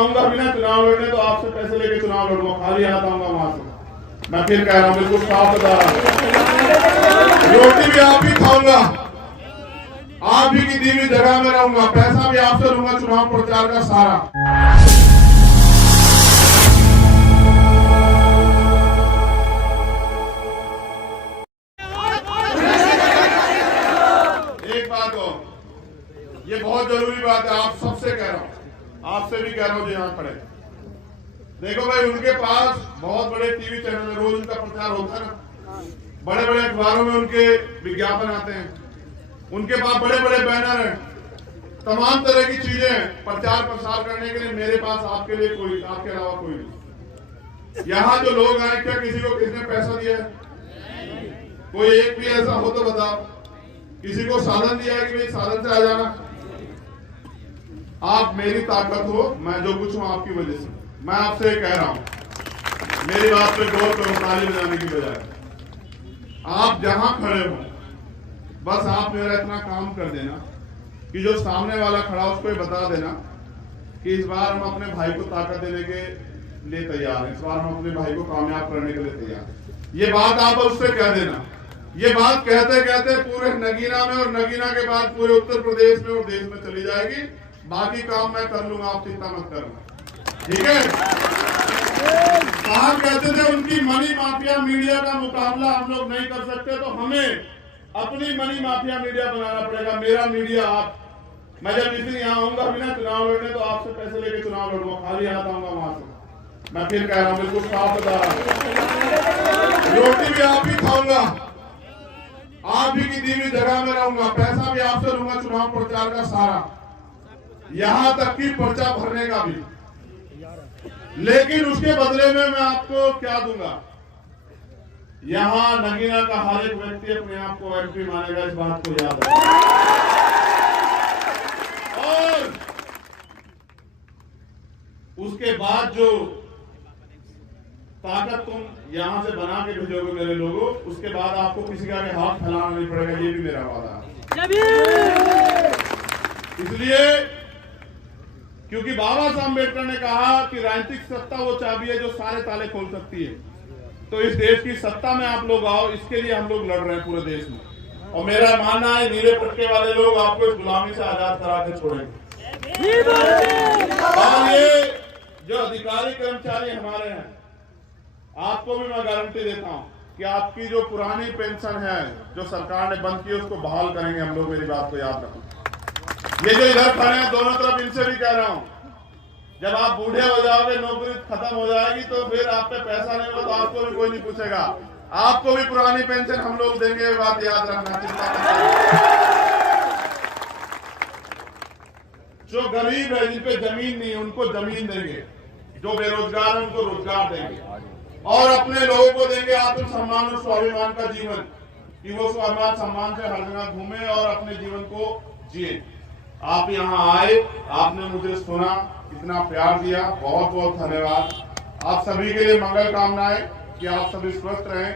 आऊंगा बिना चुनाव लड़ने तो आपसे पैसे लेके चुनाव लड़ूंगा, खाली हाथ आऊंगा वहां से। मैं फिर कह रहा हूँ, बिल्कुल साफ बता रहा हूँ, रोटी भी आप ही खाऊंगा, आप ही की दी हुई जगह में रहूंगा, पैसा भी आपसे लूंगा चुनाव प्रचार का सारा। एक बात हो, ये बहुत जरूरी बात है, आप सबसे कह रहा हूं, आपसे भी कह रहा हूं जो यहां खड़े। देखो भाई, उनके पास बहुत बड़े टीवी चैनल है, रोज उनका प्रचार होता है ना, बड़े बड़े अखबारों में उनके विज्ञापन आते हैं, उनके पास बड़े बड़े बैनर हैं, तमाम तरह की चीजें प्रचार प्रसार करने के लिए। मेरे पास आपके लिए कोई, आपके अलावा कोई नहीं। यहाँ जो लोग आए, क्या किसी को किसने पैसा दिया है? कोई एक भी ऐसा हो तो बताओ। किसी को साधन दिया है कि भाई साधन से आ जाना? आप मेरी ताकत हो, मैं जो कुछ हूं आपकी वजह से। मैं आपसे कह रहा हूं, मेरी बात पे गौर करो, ताली बजाने की बजाय। आप जहां खड़े हो, बस आप मेरा इतना काम कर देना कि जो सामने वाला खड़ा उसको ये बता देना कि इस बार हम अपने भाई को ताकत देने के लिए तैयार हैं, इस बार हम अपने भाई को कामयाब करने के लिए तैयार हैं। ये बात आप उससे कह देना। ये बात कहते कहते पूरे नगीना में, और नगीना के बाद पूरे उत्तर प्रदेश में और देश में चली जाएगी। बाकी काम मैं कर लूंगा, आप चिंता मत करना, ठीक है? कहा कहते थे उनकी मनी माफिया मीडिया का मुकाबला हम लोग नहीं कर सकते, तो हमें अपनी मनी माफिया मीडिया बनाना पड़ेगा। मेरा मीडिया आप। मैं जब इस दिन यहाँ आऊंगा बिना चुनाव लड़ने तो आपसे पैसे लेके चुनाव लड़ूंगा, खाली हाथ आऊंगा वहां से। मैं फिर कह रहा हूँ, बिल्कुल साफ बता रहा हूँ, रोटी भी आप ही खाऊंगा, आप ही की दी हुई जगह में रहूंगा, पैसा भी आपसे लूंगा चुनाव प्रचार का सारा, यहां तक कि पर्चा भरने का भी। लेकिन उसके बदले में मैं आपको क्या दूंगा? यहां नगीना का हर एक व्यक्ति अपने आप को एमपी मानेगा, इस बात को याद रखना। और उसके बाद जो ताकत तुम यहां से बना के भेजोगे मेरे लोगों, उसके बाद आपको किसी का आगे हाथ फैलाना नहीं पड़ेगा, ये भी मेरा वादा है। इसलिए क्योंकि बाबा साहब अम्बेडकर ने कहा कि राजनीतिक सत्ता वो चाबी है जो सारे ताले खोल सकती है। तो इस देश की सत्ता में आप लोग आओ, इसके लिए हम लोग लड़ रहे हैं पूरे देश में। और मेरा मानना है, नीले पट्टे वाले लोग आपको इस गुलामी से आजाद करा के छोड़ेंगे। और ये जो अधिकारी कर्मचारी हमारे हैं, आपको भी मैं गारंटी देता हूं कि आपकी जो पुरानी पेंशन है जो सरकार ने बंद की, उसको बहाल करेंगे हम लोग। मेरी बात को याद रखो। ये जो इधर खड़े हैं दोनों तरफ, इनसे भी कह रहा हूं, जब आप बूढ़े हो जाओगे, नौकरी खत्म हो जाएगी, तो फिर आप पे पैसा नहीं होगा तो आपको भी कोई नहीं पूछेगा, आपको भी पुरानी पेंशन हम लोग देंगे। ये बात याद रखना, चिंता मत करना। जो गरीब है, जिन पे जमीन नहीं है, उनको जमीन देंगे, जो बेरोजगार है उनको रोजगार देंगे, और अपने लोगों को देंगे आत्मसम्मान और स्वाभिमान का जीवन, कि वो स्वाभिमान सम्मान से हर जगह घूमे और अपने जीवन को जिए। आप यहाँ आए, आपने मुझे सुना, इतना प्यार दिया, बहुत बहुत धन्यवाद। आप सभी के लिए मंगल कामनाएं कि आप सभी स्वस्थ रहें।